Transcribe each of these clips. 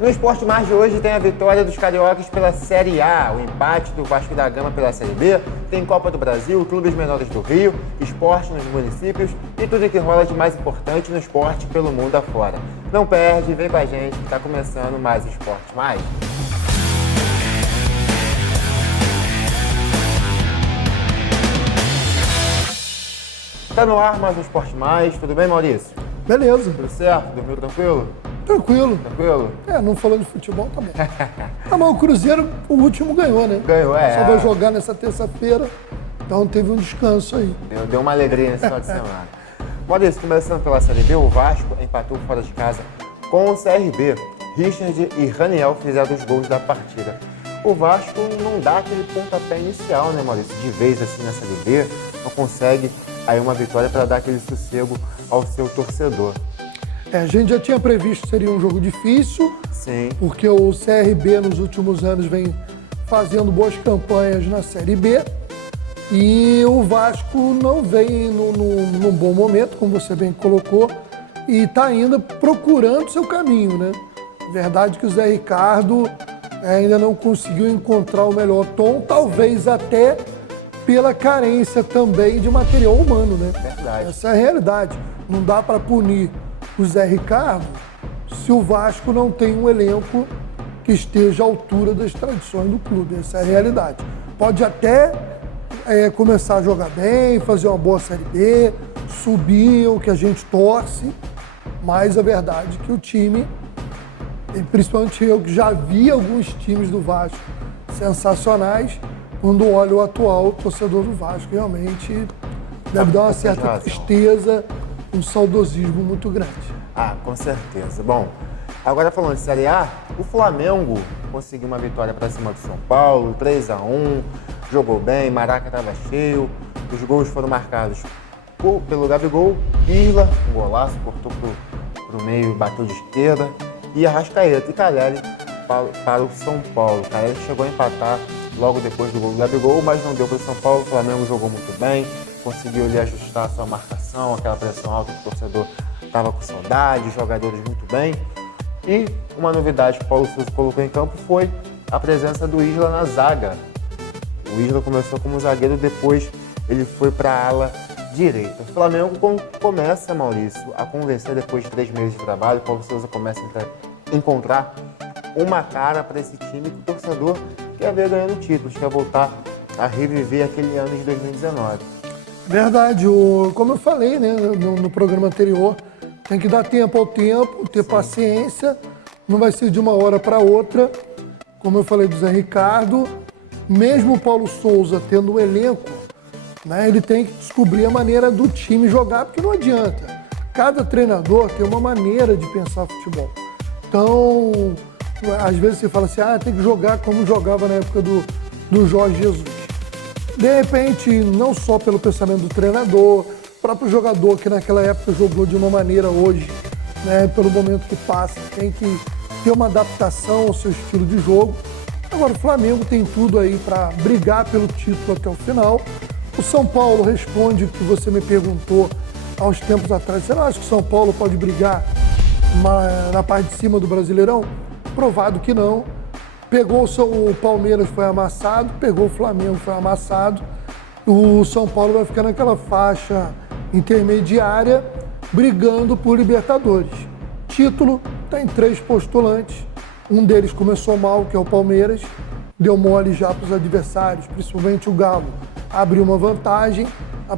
No Esporte Mais de hoje tem a vitória dos cariocas pela Série A, o empate do Vasco da Gama pela Série B, tem Copa do Brasil, clubes menores do Rio, esporte nos municípios e tudo que rola de mais importante no esporte pelo mundo afora. Não perde, vem com a gente que está começando mais Esporte Mais. Tá no ar mais um Esporte Mais, tudo bem, Maurício? Beleza. Tudo certo? Dormiu tranquilo? Tranquilo. Tranquilo? Não falando de futebol, tá bom. Tá bom, o Cruzeiro, o último ganhou, né? Ganhou, Só vai jogar nessa terça-feira, então teve um descanso aí. Deu uma alegria nesse final de semana. Maurício, começando pela Série B, o Vasco empatou fora de casa com o CRB. Richard e Raniel fizeram os gols da partida. O Vasco não dá aquele pontapé inicial, né, Maurício? De vez assim na Série B, não consegue aí uma vitória para dar aquele sossego ao seu torcedor. A gente já tinha previsto que seria um jogo difícil, Sim. porque o CRB nos últimos anos vem fazendo boas campanhas na Série B e o Vasco não vem num bom momento, como você bem colocou, e está ainda procurando seu caminho, né? Verdade que o Zé Ricardo ainda não conseguiu encontrar o melhor tom, talvez até pela carência também de material humano, né? Verdade. Essa é a realidade. Não dá para punir o Zé Ricardo se o Vasco não tem um elenco que esteja à altura das tradições do clube. Essa é a realidade. Pode até começar a jogar bem, fazer uma boa Série B, subir o que a gente torce, mas a verdade é que o time, e principalmente eu que já vi alguns times do Vasco sensacionais, quando olho o atual torcedor do Vasco, realmente deve dar uma certa tristeza, um saudosismo muito grande. Ah, com certeza. Bom, agora falando de Série A, o Flamengo conseguiu uma vitória para cima do São Paulo, 3-1, jogou bem, Maraca estava cheio, os gols foram marcados pelo Gabigol, Isla, um golaço, cortou pro meio, bateu de esquerda, e Arrascaeta e Caleri para o São Paulo. O Caleri chegou a empatar logo depois do gol do Gabigol, mas não deu para o São Paulo. O Flamengo jogou muito bem, conseguiu ali ajustar a sua marcação, aquela pressão alta que o torcedor estava com saudade, os jogadores muito bem. E uma novidade que o Paulo Souza colocou em campo foi a presença do Isla na zaga. O Isla começou como zagueiro, depois ele foi para a ala direita. O Flamengo começa, Maurício, a convencer depois de 3 meses de trabalho. O Paulo Souza começa a encontrar uma cara para esse time que o torcedor quer ver ganhando títulos, quer voltar a reviver aquele ano de 2019. Verdade, como eu falei, né, no programa anterior, tem que dar tempo ao tempo, ter paciência, não vai ser de uma hora para outra. Como eu falei do Zé Ricardo, mesmo o Paulo Souza tendo um elenco, né, ele tem que descobrir a maneira do time jogar, porque não adianta. Cada treinador tem uma maneira de pensar futebol. Então, às vezes você fala assim, tem que jogar como jogava na época do Jorge Jesus. De repente, não só pelo pensamento do treinador, o próprio jogador que naquela época jogou de uma maneira hoje, né, pelo momento que passa, tem que ter uma adaptação ao seu estilo de jogo. Agora, o Flamengo tem tudo aí para brigar pelo título até o final. O São Paulo responde o que você me perguntou há uns tempos atrás. Você não acha que o São Paulo pode brigar na parte de cima do Brasileirão? Provado que não. Pegou o Palmeiras, foi amassado, pegou o Flamengo, foi amassado. O São Paulo vai ficar naquela faixa intermediária, brigando por Libertadores. Título, tem 3 postulantes. Um deles começou mal, que é o Palmeiras, deu mole já para os adversários, principalmente o Galo, abriu uma vantagem.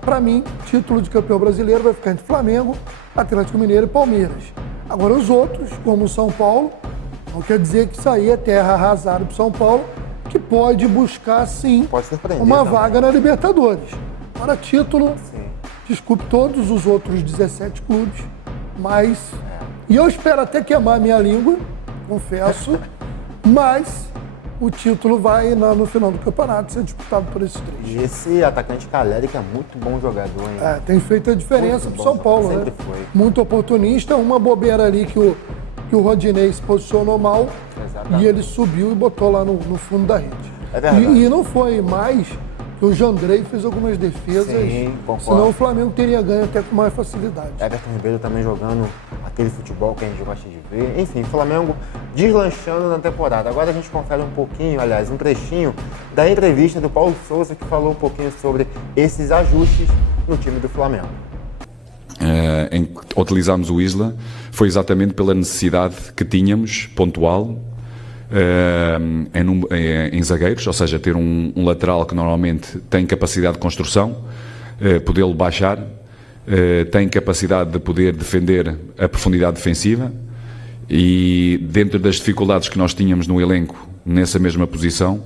Para mim, título de campeão brasileiro vai ficar entre Flamengo, Atlético Mineiro e Palmeiras. Agora os outros, como o São Paulo, não quer dizer que isso aí é terra arrasada para o São Paulo, que pode buscar, sim, uma vaga na Libertadores. Para título, desculpe todos os outros 17 clubes, mas... E eu espero até queimar minha língua, confesso, mas o título vai, no final do campeonato, ser disputado por esses 3. E esse atacante Caleri, que é muito bom jogador, hein? Tem feito a diferença para o São Paulo, sempre né? Foi. Muito oportunista, uma bobeira ali que o Rodinei se posicionou mal. Exatamente. E ele subiu e botou lá no fundo da rede. É verdade. E não foi mais que o Jandrei fez algumas defesas, sim, concordo. Senão o Flamengo teria ganho até com mais facilidade. Everton Ribeiro também jogando aquele futebol que a gente gosta de ver. Enfim, o Flamengo deslanchando na temporada. Agora a gente confere um pouquinho, aliás, um trechinho da entrevista do Paulo Souza, que falou um pouquinho sobre esses ajustes no time do Flamengo. Em que utilizámos o Isla foi exatamente pela necessidade que tínhamos, pontual, em zagueiros, ou seja, ter um lateral que normalmente tem capacidade de construção, podê-lo baixar, tem capacidade de poder defender a profundidade defensiva, e dentro das dificuldades que nós tínhamos no elenco, nessa mesma posição,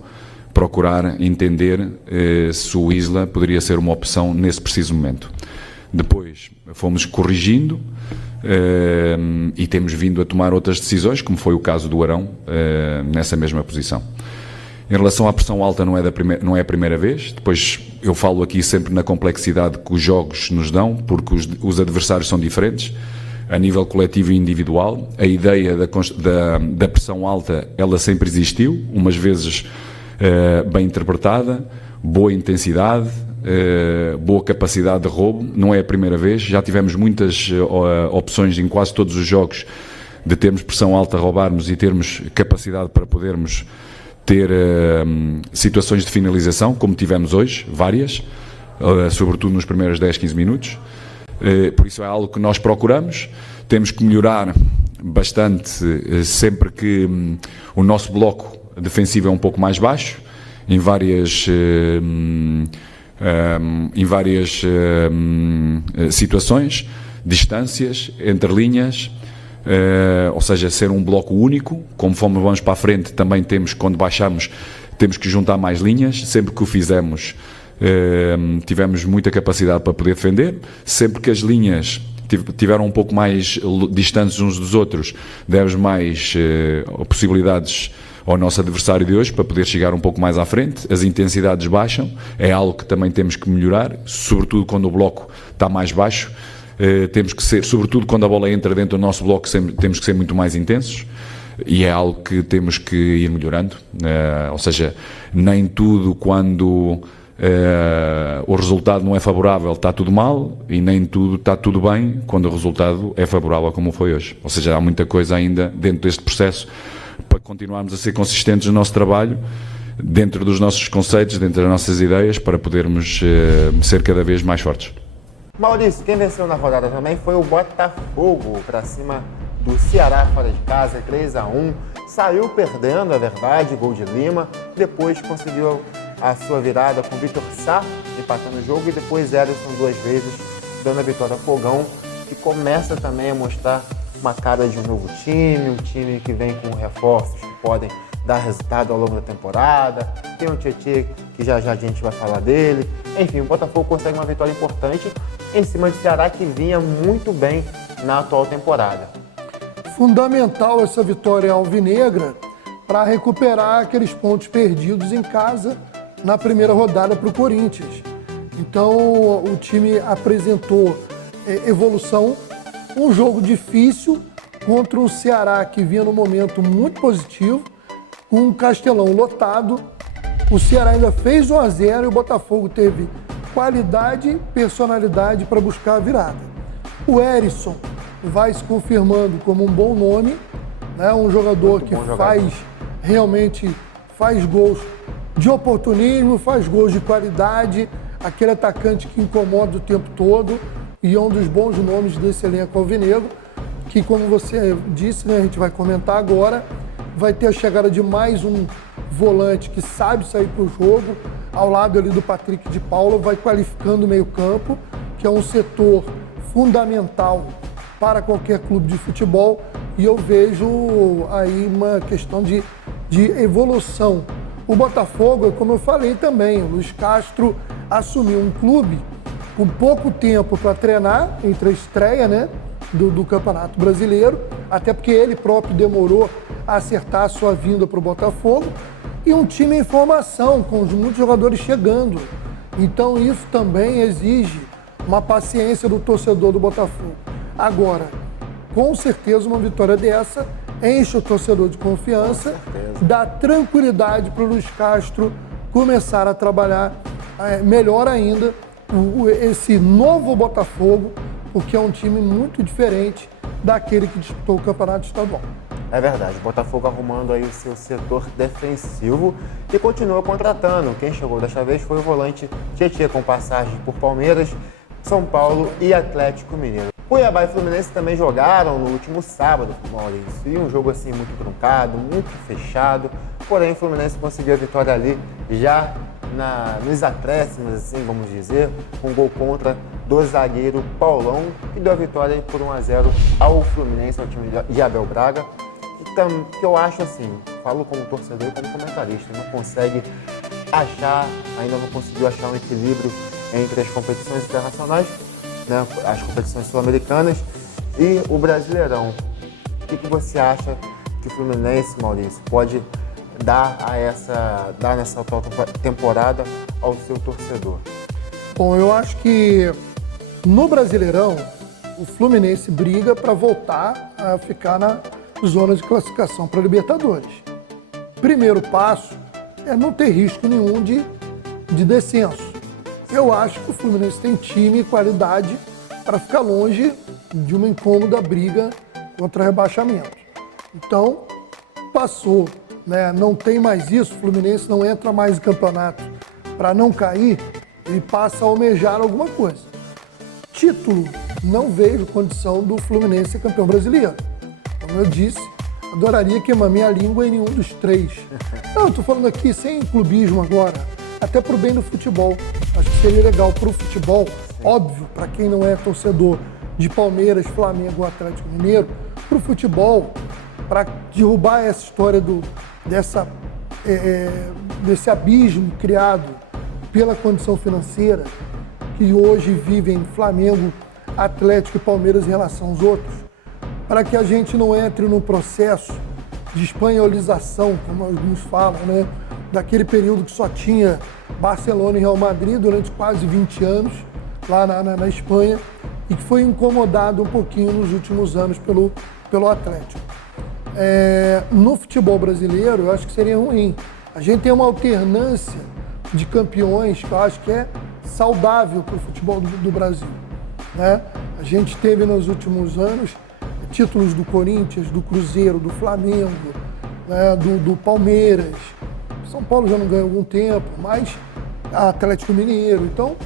procurar entender se o Isla poderia ser uma opção nesse preciso momento. Depois fomos corrigindo e temos vindo a tomar outras decisões, como foi o caso do Arão, nessa mesma posição. Em relação à pressão alta, não é a primeira vez. Depois eu falo aqui sempre na complexidade que os jogos nos dão, porque os adversários são diferentes, a nível coletivo e individual. A ideia da pressão alta, ela sempre existiu, umas vezes bem interpretada, boa intensidade, boa capacidade de roubo. Não é a primeira vez, já tivemos muitas opções em quase todos os jogos de termos pressão alta, roubarmos e termos capacidade para podermos ter situações de finalização, como tivemos hoje, várias, sobretudo nos primeiros 10, 15 minutos. Por isso é algo que nós procuramos. Temos que melhorar bastante sempre que o nosso bloco defensivo é um pouco mais baixo, em várias situações, distâncias, entre linhas, ou seja, ser um bloco único. Conforme vamos para a frente, também temos, quando baixamos, temos que juntar mais linhas. Sempre que o fizemos, tivemos muita capacidade para poder defender. Sempre que as linhas tiveram um pouco mais distantes uns dos outros, demos mais possibilidades ao nosso adversário de hoje para poder chegar um pouco mais à frente. As intensidades baixam, é algo que também temos que melhorar, sobretudo quando o bloco está mais baixo. Temos que ser, sobretudo quando a bola entra dentro do nosso bloco, temos que ser muito mais intensos, e é algo que temos que ir melhorando. Ou seja, nem tudo quando o resultado não é favorável está tudo mal, e nem tudo está tudo bem quando o resultado é favorável, como foi hoje. Ou seja, há muita coisa ainda dentro deste processo para continuarmos a ser consistentes no nosso trabalho, dentro dos nossos conceitos, dentro das nossas ideias, para podermos ser cada vez mais fortes. Maurício, quem venceu na rodada também foi o Botafogo, para cima do Ceará fora de casa, 3-1. Saiu perdendo, é verdade, gol de Lima. Depois conseguiu a sua virada com Vitor Sá empatando o jogo, e depois Ederson 2 vezes dando a vitória ao Fogão, que começa também a mostrar uma cara de um novo time, um time que vem com reforços que podem dar resultado ao longo da temporada. Tem um Tietê que já a gente vai falar dele. Enfim, o Botafogo consegue uma vitória importante em cima do Ceará, que vinha muito bem na atual temporada. Fundamental essa vitória alvinegra para recuperar aqueles pontos perdidos em casa na primeira rodada para o Corinthians. Então o time apresentou evolução, um jogo difícil contra um Ceará que vinha num momento muito positivo, com um Castelão lotado. O Ceará ainda fez 1-0 e o Botafogo teve qualidade e personalidade para buscar a virada. O Herisson vai se confirmando como um bom nome, né? Um jogador que realmente faz gols de oportunismo, faz gols de qualidade, aquele atacante que incomoda o tempo todo, e é um dos bons nomes desse elenco alvinegro, que, como você disse, né, a gente vai comentar agora, vai ter a chegada de mais um volante que sabe sair para o jogo, ao lado ali do Patrick de Paula, vai qualificando o meio-campo, que é um setor fundamental para qualquer clube de futebol, e eu vejo aí uma questão de evolução. O Botafogo, como eu falei também, o Luiz Castro assumiu um clube com pouco tempo para treinar, entre a estreia, né, do Campeonato Brasileiro, até porque ele próprio demorou a acertar a sua vinda para o Botafogo, e um time em formação, com muitos jogadores chegando. Então isso também exige uma paciência do torcedor do Botafogo. Agora, com certeza uma vitória dessa enche o torcedor de confiança, dá tranquilidade para o Luiz Castro começar a trabalhar melhor ainda esse novo Botafogo, porque é um time muito diferente daquele que disputou o Campeonato Estadual. É verdade, o Botafogo arrumando aí o seu setor defensivo e continua contratando. Quem chegou desta vez foi o volante Tietê, com passagem por Palmeiras, São Paulo e Atlético Mineiro. Cuiabá e Fluminense também jogaram no último sábado, Maurício, e um jogo assim muito truncado, muito fechado, porém o Fluminense conseguiu a vitória ali já nos acréscimos, assim, vamos dizer, com um gol contra do zagueiro Paulão, que deu a vitória por 1-0 ao Fluminense, ao time de Abel Braga, que eu acho assim, falo como torcedor e como comentarista, não consegue ainda não conseguiu achar um equilíbrio entre as competições internacionais, né, as competições sul-americanas e o Brasileirão. O que você acha que o Fluminense, Maurício, pode dar nessa atual temporada ao seu torcedor? Bom, eu acho que no Brasileirão o Fluminense briga para voltar a ficar na zona de classificação para Libertadores. Primeiro passo é não ter risco nenhum de descenso. Eu acho que o Fluminense tem time e qualidade para ficar longe de uma incômoda briga contra rebaixamento. Então, passou, né? Não tem mais isso, o Fluminense não entra mais em campeonato para não cair, ele passa a almejar alguma coisa. Título, não vejo condição do Fluminense ser campeão brasileiro. Como eu disse, adoraria queimar minha língua em nenhum dos três. Não, estou falando aqui sem clubismo agora, até pro bem do futebol. Acho que seria legal pro futebol, óbvio, para quem não é torcedor de Palmeiras, Flamengo ou Atlético Mineiro, pro futebol, para derrubar essa história desse abismo criado pela condição financeira que hoje vivem Flamengo, Atlético e Palmeiras em relação aos outros, para que a gente não entre num processo de espanholização, como alguns falam, né? Daquele período que só tinha Barcelona e Real Madrid durante quase 20 anos, lá na Espanha, e que foi incomodado um pouquinho nos últimos anos pelo Atlético. No futebol brasileiro, eu acho que seria ruim. A gente tem uma alternância de campeões que eu acho que é saudável para o futebol do Brasil, né? A gente teve nos últimos anos títulos do Corinthians, do Cruzeiro, do Flamengo, né? do Palmeiras. São Paulo já não ganhou há algum tempo, mas Atlético Mineiro. Então,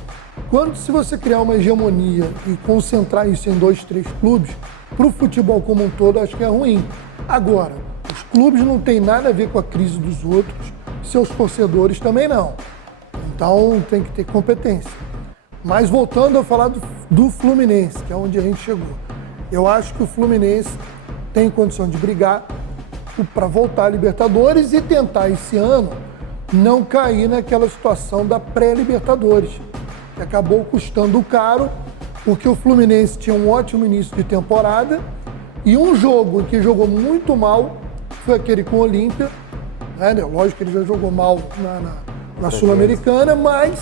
se você criar uma hegemonia e concentrar isso em 2, 3 clubes, para o futebol como um todo, acho que é ruim. Agora, os clubes não têm nada a ver com a crise dos outros, seus torcedores também não. Então, tem que ter competência. Mas voltando a falar do Fluminense, que é onde a gente chegou. Eu acho que o Fluminense tem condição de brigar para voltar à Libertadores e tentar esse ano não cair naquela situação da pré-Libertadores, que acabou custando caro, porque o Fluminense tinha um ótimo início de temporada e um jogo que jogou muito mal foi aquele com o Olímpia, né? Lógico que ele já jogou mal na Sul-Americana, mas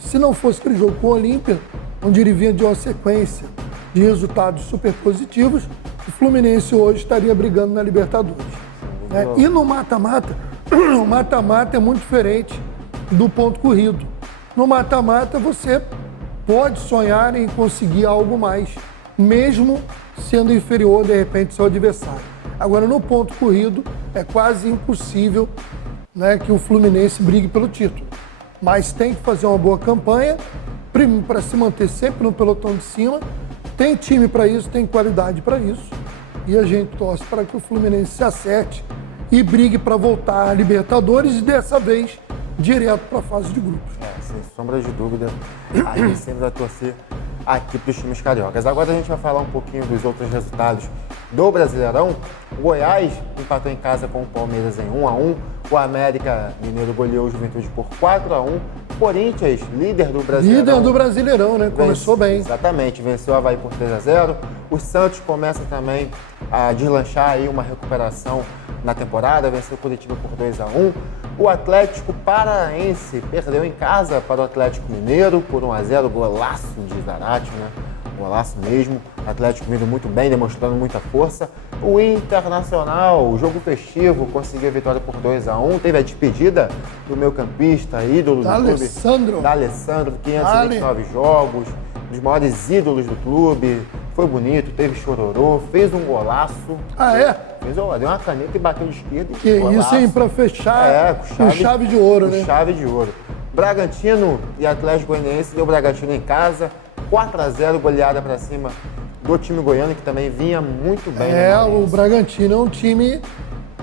se não fosse aquele jogo com o Olímpia, onde ele vinha de uma sequência de resultados super positivos, o Fluminense hoje estaria brigando na Libertadores, né? E no mata-mata, o mata-mata é muito diferente do ponto corrido. No mata-mata você pode sonhar em conseguir algo mais, mesmo sendo inferior, de repente, ao seu adversário. Agora, no ponto corrido, é quase impossível, né, que o Fluminense brigue pelo título. Mas tem que fazer uma boa campanha para se manter sempre no pelotão de cima. Tem time para isso, tem qualidade para isso. E a gente torce para que o Fluminense se acerte e brigue para voltar à Libertadores e dessa vez direto para a fase de grupos. Sem sombra de dúvida, a gente sempre vai torcer aqui para os times cariocas. Agora a gente vai falar um pouquinho dos outros resultados do Brasileirão. O Goiás empatou em casa com o Palmeiras em 1-1. O América Mineiro goleou o Juventude por 4-1. Corinthians, líder do Brasileirão. Líder do Brasileirão, né? Começou bem. Exatamente, venceu o Avaí por 3-0. O Santos começa também a deslanchar aí uma recuperação na temporada, venceu o Curitiba por 2-1. O Atlético Paranaense perdeu em casa para o Atlético Mineiro por 1-0, golaço de Zarate, né? Golaço mesmo. O Atlético Mineiro muito bem, demonstrando muita força. O Internacional, o jogo festivo, conseguiu a vitória por 2-1. Teve a despedida do meio-campista, ídolo do clube. D'Alessandro, 529 jogos. dos maiores ídolos do clube, foi bonito, teve chororô, fez um golaço. Ah, é? Deu uma caneta e bateu de esquerda. Que isso, hein? Pra fechar com chave de ouro, né? Chave de ouro. Bragantino e Atlético Goianiense deu Bragantino em casa, 4-0, goleada pra cima do time goiano, que também vinha muito bem. O Bragantino é um time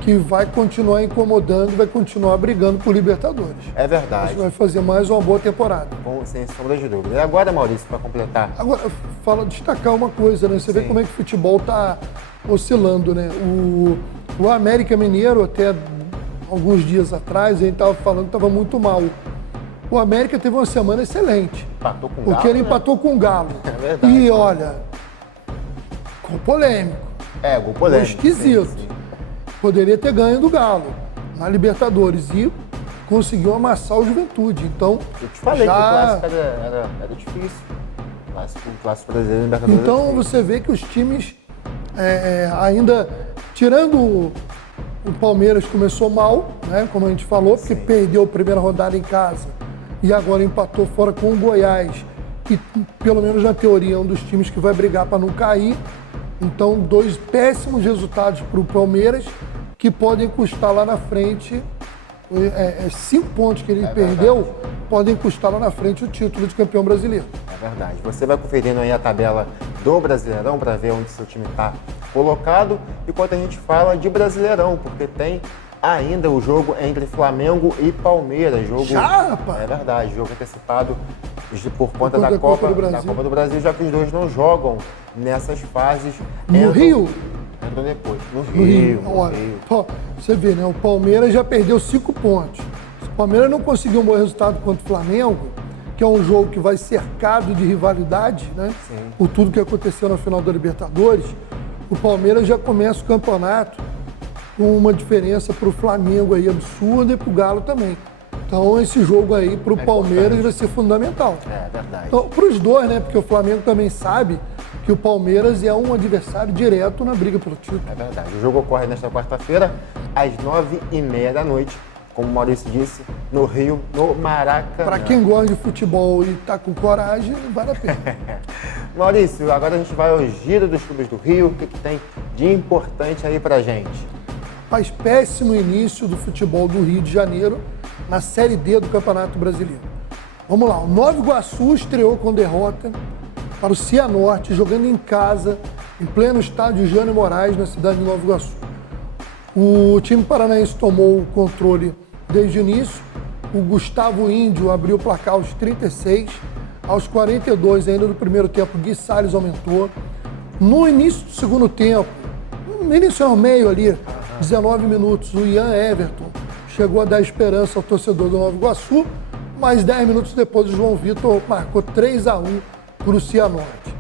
que vai continuar incomodando, vai continuar brigando por Libertadores. É verdade. Vai fazer mais uma boa temporada. Sem sombra de dúvida. E agora, Maurício, para completar? Agora, destacar uma coisa, né? Você vê como é que o futebol tá oscilando, né? O América Mineiro, até alguns dias atrás, a gente estava falando que estava muito mal. O América teve uma semana excelente. Empatou com o Galo, porque ele empatou com o Galo. É verdade. E olha, gol polêmico. Gol polêmico. Esquisito. Sim. Poderia ter ganho do Galo na Libertadores e conseguiu amassar o Juventude. Então, eu te falei que o clássico era difícil. O clássico brasileiro Libertadores. Então você vê que os times ainda, tirando o Palmeiras, começou mal, né? Como a gente falou, porque perdeu a primeira rodada em casa e agora empatou fora com o Goiás, que pelo menos na teoria é um dos times que vai brigar para não cair. Então, 2 péssimos resultados para o Palmeiras, que podem custar lá na frente, 5 pontos que ele perdeu, podem custar lá na frente o título de campeão brasileiro. É verdade. Você vai conferindo aí a tabela do Brasileirão para ver onde seu time está colocado. Enquanto a gente fala de Brasileirão, porque tem ainda o jogo entre Flamengo e Palmeiras. Já, rapaz? É verdade, jogo antecipado por conta da Copa do Brasil, já que os dois não jogam nessas fases. No Rio? Entram depois. No Rio. Rio. Você vê, né? O Palmeiras já perdeu 5 pontos. Se o Palmeiras não conseguir um bom resultado contra o Flamengo, que é um jogo que vai cercado de rivalidade, né? Sim. Por tudo que aconteceu na final da Libertadores, o Palmeiras já começa o campeonato com uma diferença para o Flamengo aí absurda e para o Galo também. Então esse jogo aí para o Palmeiras vai ser fundamental. É verdade. Então, para os dois, né? Porque o Flamengo também sabe que o Palmeiras é um adversário direto na briga pelo título. É verdade. O jogo ocorre nesta quarta-feira, às 9h30 da noite, como o Maurício disse, no Rio, no Maracanã. Para quem gosta de futebol e está com coragem, vale a pena. Maurício, agora a gente vai ao giro dos clubes do Rio. O que tem de importante aí pra gente? Faz péssimo início do futebol do Rio de Janeiro na Série D do Campeonato Brasileiro. Vamos lá, o Nova Iguaçu estreou com derrota para o Cianorte, jogando em casa, em pleno estádio Jânio Moraes, na cidade de Nova Iguaçu. O time paranaense tomou o controle desde o início. O Gustavo Índio abriu o placar aos 36. Aos 42, ainda no primeiro tempo, Gui Salles aumentou. No início do segundo tempo, no início ao meio ali, 19 minutos, o Ian Everton chegou a dar esperança ao torcedor do Nova Iguaçu, mas 10 minutos depois o João Vitor marcou 3-1 para o Cianorte.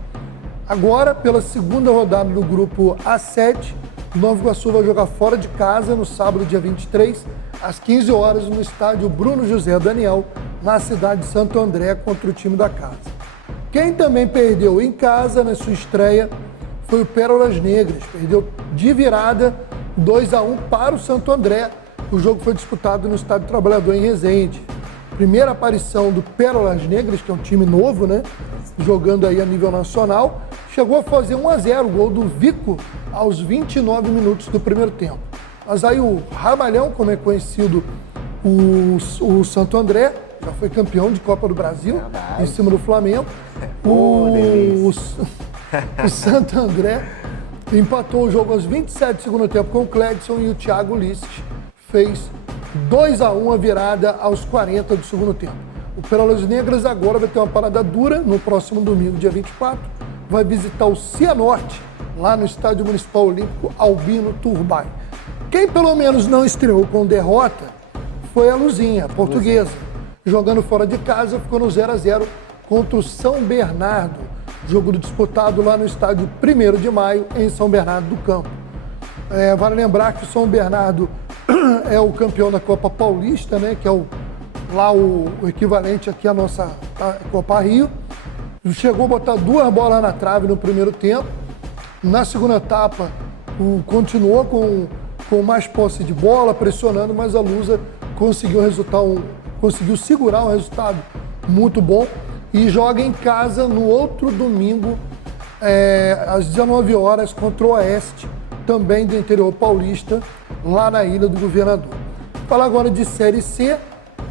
Agora, pela segunda rodada do grupo A7, o Nova Iguaçu vai jogar fora de casa no sábado, dia 23, às 15 horas, no estádio Bruno José Daniel, na cidade de Santo André, contra o time da casa. Quem também perdeu em casa na sua estreia foi o Pérolas Negras, perdeu de virada 2-1 para o Santo André. O jogo foi disputado no Estádio Trabalhador em Resende. Primeira aparição do Pérolas Negras, que é um time novo, né? Jogando aí a nível nacional. Chegou a fazer 1-0, o gol do Vico aos 29 minutos do primeiro tempo. Mas aí o Ramalhão, como é conhecido o Santo André, já foi campeão de Copa do Brasil, em cima do Flamengo. O Santo André empatou o jogo aos 27 do segundo tempo com o Cledson, e o Thiago Ulisses fez 2-1 a virada aos 40 do segundo tempo. O Pérolas Negras agora vai ter uma parada dura no próximo domingo, dia 24. Vai visitar o Cianorte, lá no Estádio Municipal Olímpico Albino Turbay. Quem pelo menos não estreou com derrota foi a Luzinha, a portuguesa. Jogando fora de casa, ficou no 0-0 contra o São Bernardo. Jogo disputado lá no estádio 1º de Maio, em São Bernardo do Campo. Vale lembrar que o São Bernardo é o campeão da Copa Paulista, né, que é o equivalente aqui à nossa Copa Rio. Chegou a botar 2 bolas na trave no primeiro tempo. Na segunda etapa, continuou com mais posse de bola, pressionando, mas a Lusa conseguiu segurar um resultado muito bom. e joga em casa no outro domingo, às 19 horas, contra o Oeste, também do interior paulista, lá na Ilha do Governador. Falar agora de Série C,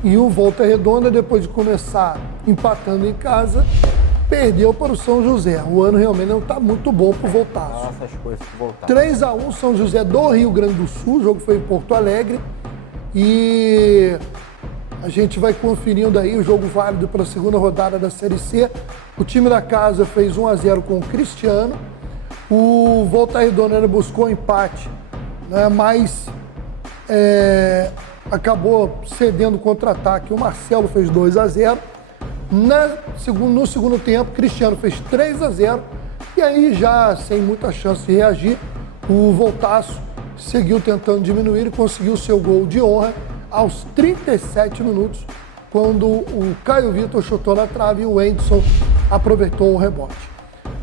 e o Volta Redonda, depois de começar empatando em casa, perdeu para o São José. O ano realmente não está muito bom para o Voltaço. Nossa, as coisas que voltaram. 3-1 São José do Rio Grande do Sul, o jogo foi em Porto Alegre. E a gente vai conferindo aí o jogo válido para a segunda rodada da Série C. O time da casa fez 1-0 com o Cristiano. O Volta Redonda buscou empate, né, mas acabou cedendo contra-ataque. O Marcelo fez 2-0. No segundo tempo, Cristiano fez 3-0. E aí, já sem muita chance de reagir, o Voltaço seguiu tentando diminuir e conseguiu seu gol de honra aos 37 minutos, quando o Caio Vitor chutou na trave e o Wendson aproveitou o rebote.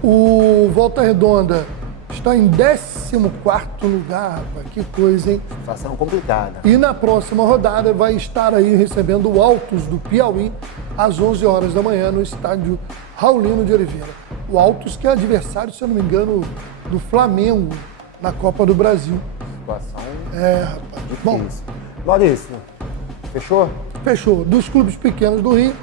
O Volta Redonda está em 14º lugar, rapaz, que coisa, hein? Situação complicada. E na próxima rodada vai estar aí recebendo o Altos do Piauí às 11 horas da manhã no estádio Raulino de Oliveira. O Altos que é adversário, se eu não me engano, do Flamengo na Copa do Brasil. Situação Rapaz. difícil. Bom, Maurício, fechou? fechou. Dos clubes pequenos do Rio,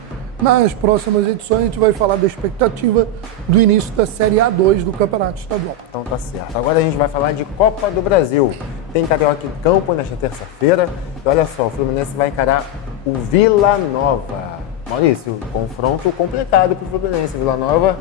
nas próximas edições a gente vai falar da expectativa do início da Série A2 do Campeonato Estadual. Então tá certo. Agora a gente vai falar de Copa do Brasil. Tem Carioca em campo nesta terça-feira. E olha só, o Fluminense vai encarar o Vila Nova. Maurício, confronto complicado para o Fluminense. Vila Nova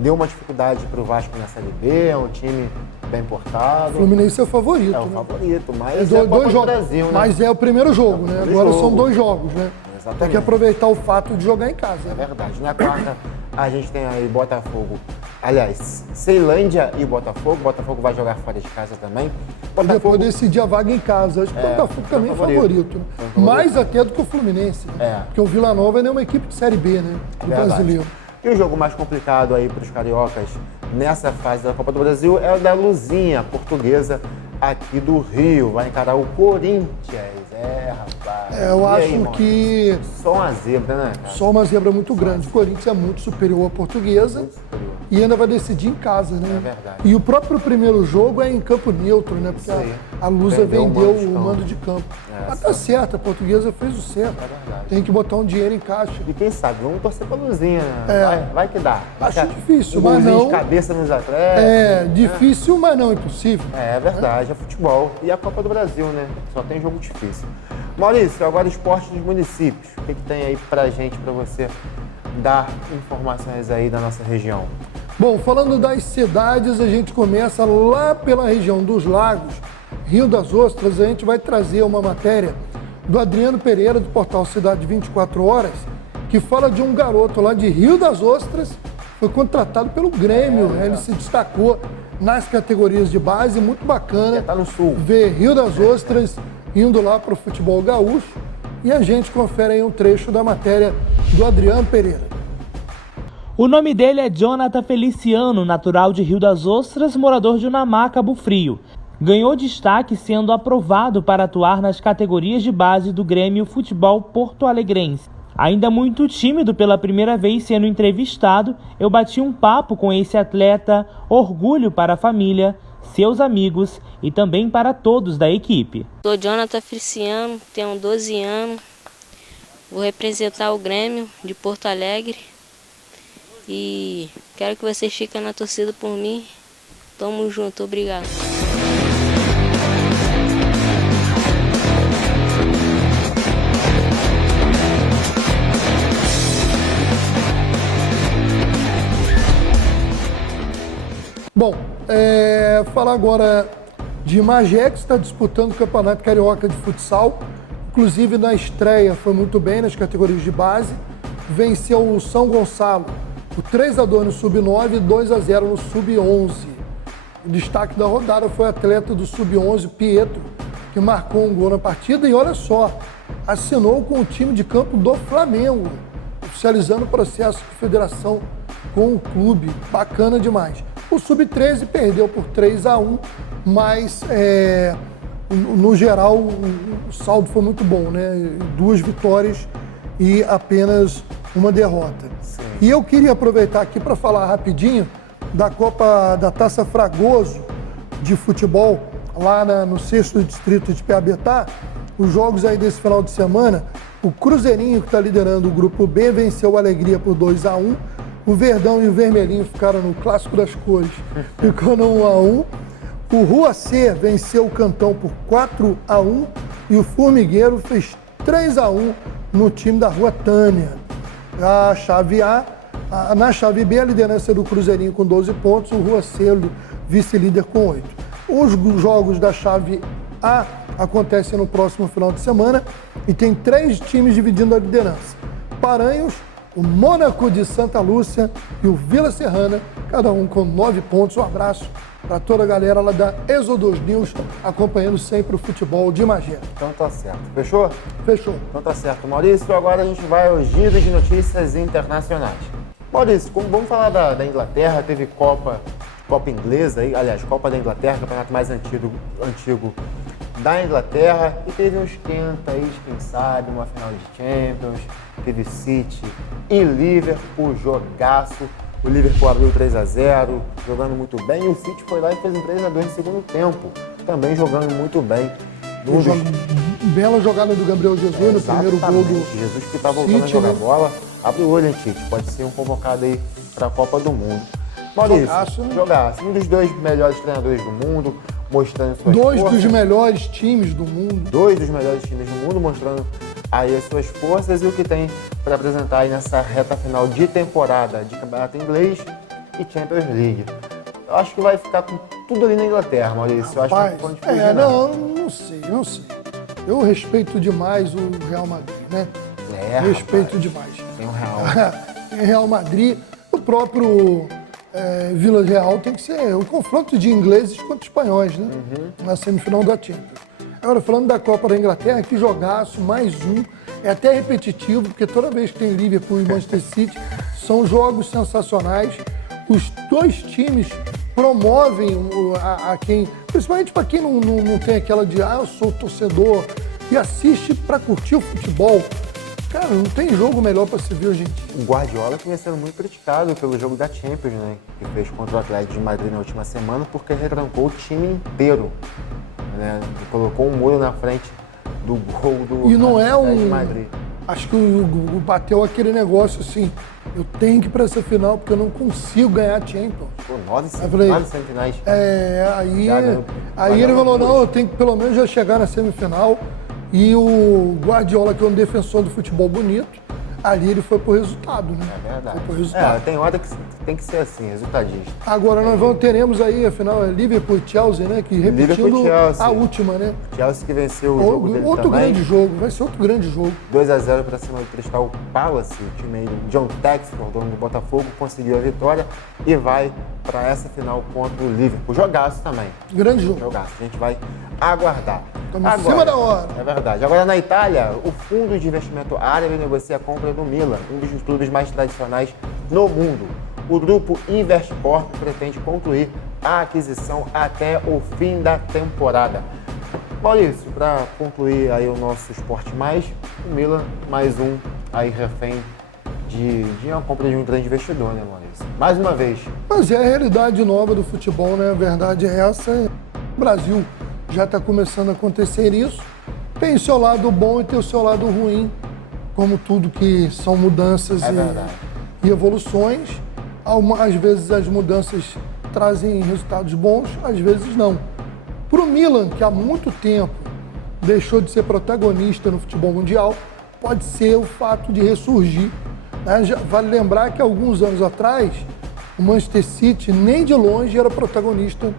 deu uma dificuldade para o Vasco na Série B, é um time bem portado. O Fluminense é o favorito. É o né? favorito, mas é a Copa do Brasil, né? Mas é o primeiro jogo, né? Agora são 2 jogos, né? Exatamente. Tem que aproveitar o fato de jogar em casa. É verdade. Na quarta, a gente tem aí Botafogo. Aliás, Ceilândia e Botafogo. Botafogo vai jogar fora de casa também. E depois decidir a vaga em casa. Acho que o Botafogo também é favorito. Né? Mais até do que o Fluminense. Né? Porque o Vila Nova é uma equipe de Série B, né? Do brasileiro. E o jogo mais complicado aí para os cariocas nessa fase da Copa do Brasil é o da Luzinha, portuguesa, aqui do Rio. Vai encarar o Corinthians. Rapaz. Eu acho que... Só uma zebra, né, cara? Só uma zebra muito grande. O Corinthians é muito superior à portuguesa. Muito superior. E ainda vai decidir em casa, né? É verdade. E o próprio primeiro jogo é em campo neutro, né? Porque a Lusa vendeu o mando de campo. Mas tá certo, a portuguesa fez o certo. É verdade. Tem que botar um dinheiro em caixa. E quem sabe, vamos torcer pra Luzinha, né? Vai que dá. Acho difícil, um mas golzinho não... de cabeça nos atletas. Difícil, mas não impossível. É verdade, é futebol. E a Copa do Brasil, né? Só tem jogo difícil. Maurício, agora esporte dos municípios. O que tem aí pra gente, pra você dar informações aí da nossa região? Bom, falando das cidades, a gente começa lá pela região dos Lagos, Rio das Ostras. A gente vai trazer uma matéria do Adriano Pereira, do portal Cidade 24 Horas, que fala de um garoto lá de Rio das Ostras, foi contratado pelo Grêmio, ele se destacou nas categorias de base, muito bacana. Já tá no sul. Ver Rio das Ostras indo lá para o futebol gaúcho. E a gente confere aí um trecho da matéria do Adriano Pereira. O nome dele é Jonathan Feliciano, natural de Rio das Ostras, morador de Unamá, Cabo Frio. Ganhou destaque sendo aprovado para atuar nas categorias de base do Grêmio Futebol Porto Alegrense. Ainda muito tímido pela primeira vez sendo entrevistado, eu bati um papo com esse atleta, orgulho para a família, seus amigos e também para todos da equipe. Sou Jonathan Feliciano, tenho 12 anos, vou representar o Grêmio de Porto Alegre e quero que vocês fiquem na torcida por mim. Tamo junto, obrigado. Bom, falar agora de Magé, que está disputando o Campeonato Carioca de Futsal. Inclusive, na estreia foi muito bem nas categorias de base. Venceu o São Gonçalo por 3-2 no Sub-9 e 2-0 no Sub-11. O destaque da rodada foi o atleta do Sub-11, Pietro, que marcou um gol na partida e, olha só, assinou com o time de campo do Flamengo, oficializando o processo de federação com o clube. Bacana demais. O Sub-13 perdeu por 3-1, mas no geral o saldo foi muito bom, né? 2 vitórias e apenas uma derrota. Sim. E eu queria aproveitar aqui para falar rapidinho da Taça Fragoso de futebol, lá no 6º Distrito de Piabetá. Os jogos aí desse final de semana, o Cruzeirinho, que está liderando o Grupo B, venceu o Alegria por 2-1. O Verdão e o Vermelhinho ficaram no Clássico das Cores, ficou no 1-1. O Rua C venceu o Cantão por 4-1 e o Formigueiro fez 3-1 no time da Rua Tânia. A chave A, na chave B, a liderança do Cruzeirinho com 12 pontos, o Rua C, vice-líder com 8. Os jogos da chave A acontecem no próximo final de semana e tem 3 times dividindo a liderança. Paranhos, o Mônaco de Santa Lúcia e o Vila Serrana, cada um com 9 pontos. Um abraço para toda a galera lá da Êxodos News, acompanhando sempre o futebol de Magé. Então tá certo. Fechou? Fechou. Então tá certo, Maurício. Agora a gente vai aos giros de notícias internacionais. Maurício, vamos falar da Inglaterra. Teve Copa Inglesa, aliás, Copa da Inglaterra, campeonato mais antigo da Inglaterra. E teve um esquenta aí, quem sabe, uma final de Champions. Teve City e Liverpool, jogaço. O Liverpool abriu 3-0, jogando muito bem. E o City foi lá e fez um 3-2 no segundo tempo, também jogando muito bem. Bela jogada do Gabriel Jesus no primeiro gol do Jesus, que tá voltando City, a jogar né? bola. Abre o olho, hein, Tite? Pode ser um convocado aí para a Copa do Mundo. Maurício, jogaço. Um dos 2 melhores treinadores do mundo, mostrando suas forças. 2 dos melhores times do mundo. 2 dos melhores times do mundo, mostrando aí as suas forças e o que tem para apresentar aí nessa reta final de temporada de Campeonato Inglês e Champions League. Eu acho que vai ficar com tudo ali na Inglaterra, Maurício. Eu acho que não pode fugir, não sei. Eu respeito demais o Real Madrid, né? Respeito demais. Tem o Real. Tem Real Madrid, o próprio Vila Real tem que ser o confronto de ingleses contra espanhóis, né? Na semifinal da Champions. Agora, falando da Copa da Inglaterra, que jogaço, mais um. É até repetitivo, porque toda vez que tem Liverpool e Manchester City, são jogos sensacionais. Os 2 times promovem a quem, principalmente para quem não tem aquela de, eu sou torcedor e assiste para curtir o futebol. Cara, não tem jogo melhor para se ver hoje em dia. O Guardiola vinha sendo muito criticado pelo jogo da Champions, né? Que fez contra o Atlético de Madrid na última semana, porque ele retrancou o time inteiro, né? E colocou um muro na frente do gol do e não Atlético de Madrid. Acho que bateu aquele negócio assim, eu tenho que ir para essa final porque eu não consigo ganhar a Champions. Pô, 9 semifinais. Aí ele falou, não, eu tenho que pelo menos já chegar na semifinal. E o Guardiola, que é um defensor do futebol bonito, ali ele foi pro resultado, né? É verdade. Foi pro resultado. Tem hora que tem que ser assim, resultadista. Agora nós teremos aí, afinal, Liverpool e Chelsea, né? Que repetindo a última, né? Chelsea que venceu o jogo dele outro também. Grande jogo, vai ser outro grande jogo. 2-0 para cima do Crystal Palace, o time aí do John Textor, dono do Botafogo, conseguiu a vitória e vai para essa final contra o Liverpool. Jogaço também. Grande jogo. Jogaço, a gente vai aguardar. Estamos em cima da hora. É verdade. Agora na Itália, o fundo de investimento árabe negocia a compra do Milan, um dos clubes mais tradicionais no mundo. O grupo Investcorp pretende concluir a aquisição até o fim da temporada. Maurício, para concluir aí o nosso Esporte Mais, o Milan mais um aí refém de uma compra de um grande investidor, né, Maurício? Mais uma vez. Mas é a realidade nova do futebol, né? A verdade é essa. O Brasil já está começando a acontecer isso. Tem o seu lado bom e tem o seu lado ruim, como tudo que são mudanças e evoluções. Às vezes as mudanças trazem resultados bons, às vezes não. Para o Milan, que há muito tempo deixou de ser protagonista no futebol mundial, pode ser o fato de ressurgir. Vale lembrar que alguns anos atrás, o Manchester City nem de longe era protagonista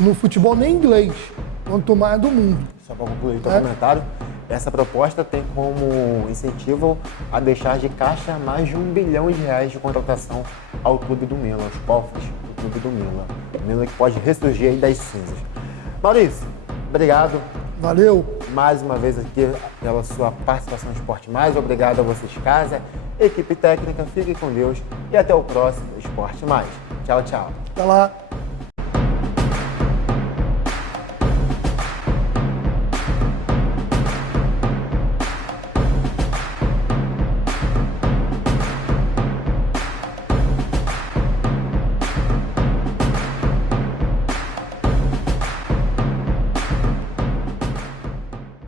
no futebol nem inglês, quanto mais do mundo. Só para concluir o comentário, essa proposta tem como incentivo a deixar de caixa mais de R$1 bilhão de contratação ao clube do Milan, aos cofres do clube do Milan. O Milan que pode ressurgir aí das cinzas. Maurício, obrigado. Valeu. Mais uma vez aqui pela sua participação no Esporte Mais. Obrigado a vocês de casa, equipe técnica, fiquem com Deus e até o próximo Esporte Mais. Tchau, tchau. Até lá.